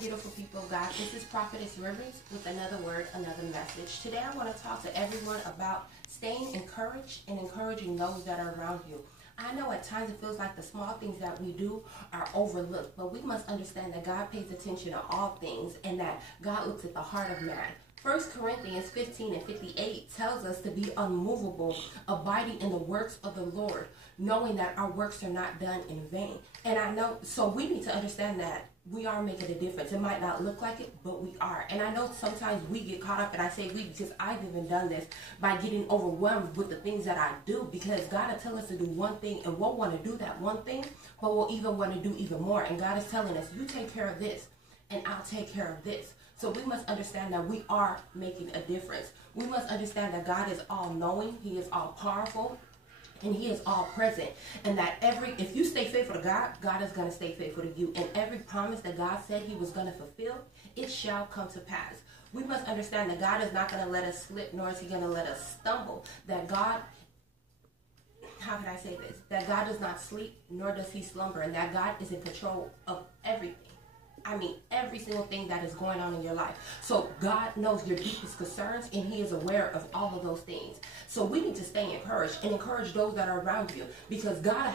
beautiful people of God. This is Prophetess Rivers with another word, another message. Today I want to talk to everyone about staying encouraged and encouraging those that are around you. I know at times it feels like the small things that we do are overlooked, but we must understand that God pays attention to all things and that God looks at the heart of man. 1 Corinthians 15:58 tells us to be unmovable, abiding in the works of the Lord, knowing that our works are not done in vain. And I know, so we need to understand that we are making a difference. It might not look like it, but we are. And I know sometimes we get caught up, and I say we because I've even done this, by getting overwhelmed with the things that I do, because God will tell us to do one thing and we'll want to do that one thing, but we'll even want to do even more. And God is telling us, you take care of this and I'll take care of this. So we must understand that we are making a difference. We must understand that God is all-knowing, He is all-powerful, and He is all-present. And that if you stay faithful to God, God is going to stay faithful to you. And every promise that God said He was going to fulfill, it shall come to pass. We must understand that God is not going to let us slip, nor is He going to let us stumble. That God, how can I say this? That God does not sleep, nor does He slumber. And that God is in control of everything. I mean, every single thing that is going on in your life. So God knows your deepest concerns, and He is aware of all of those things. So we need to stay encouraged and encourage those that are around you, because God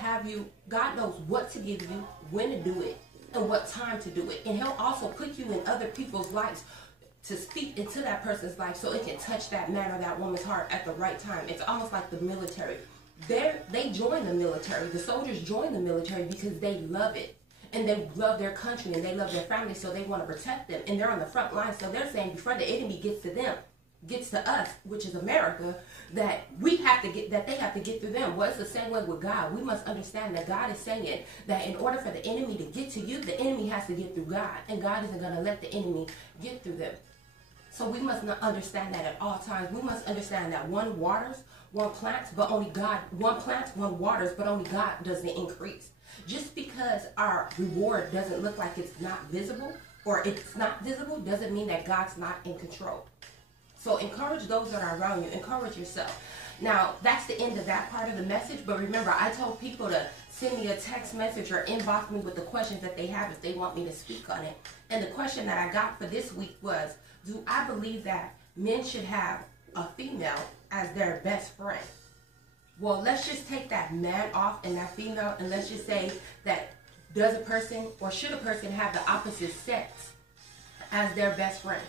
knows what to give you, when to do it, and what time to do it. And He'll also put you in other people's lives to speak into that person's life so it can touch that man or that woman's heart at the right time. It's almost like the military. They join the military. The soldiers join the military because they love it. And they love their country and they love their family, so they want to protect them. And they're on the front line, so they're saying before the enemy gets to them, gets to us, which is America, that they have to get through them. Well, it's the same way with God. We must understand that God is saying that in order for the enemy to get to you, the enemy has to get through God. And God isn't going to let the enemy get through them. So we must not understand that at all times. We must understand that one waters, one plants, but only God, one plants, one waters, but only God does the increase. Just because our reward doesn't look like it's not visible, or it's not visible, doesn't mean that God's not in control. So encourage those that are around you. Encourage yourself. Now, that's the end of that part of the message. But remember, I told people to send me a text message or inbox me with the questions that they have if they want me to speak on it. And the question that I got for this week was, do I believe that men should have a female as their best friend? Well, let's just take that man off and that female, and let's just say that does a person or should a person have the opposite sex as their best friend?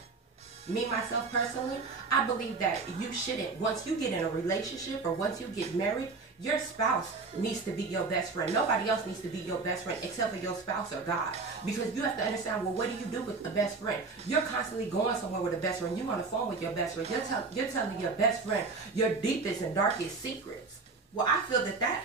Me, myself, personally, I believe that you shouldn't. Once you get in a relationship or once you get married, your spouse needs to be your best friend. Nobody else needs to be your best friend except for your spouse or God. Because you have to understand, well, what do you do with the best friend? You're constantly going somewhere with a best friend. You're on the phone with your best friend. You're telling your best friend your deepest and darkest secrets. Well, I feel that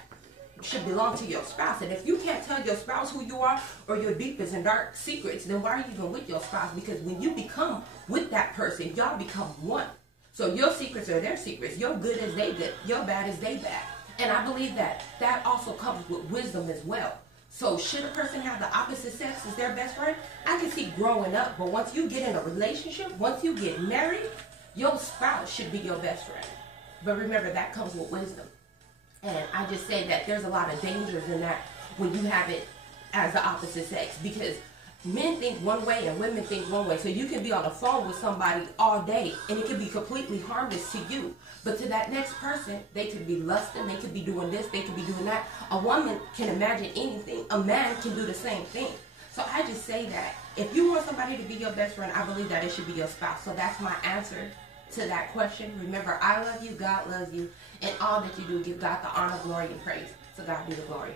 should belong to your spouse. And if you can't tell your spouse who you are or your deepest and dark secrets, then why are you even with your spouse? Because when you become with that person, y'all become one. So your secrets are their secrets. Your good is they good. Your bad is they bad. And I believe that also comes with wisdom as well. So should a person have the opposite sex as their best friend? I can see growing up, but once you get in a relationship, once you get married, your spouse should be your best friend. But remember, that comes with wisdom. And I just say that there's a lot of dangers in that when you have it as the opposite sex, because men think one way and women think one way. So you can be on the phone with somebody all day and it can be completely harmless to you. But to that next person, they could be lusting, they could be doing this, they could be doing that. A woman can imagine anything. A man can do the same thing. So I just say that if you want somebody to be your best friend, I believe that it should be your spouse. So that's my answer to that question. Remember, I love you, God loves you, and all that you do, give God the honor, glory, and praise. So God be the glory.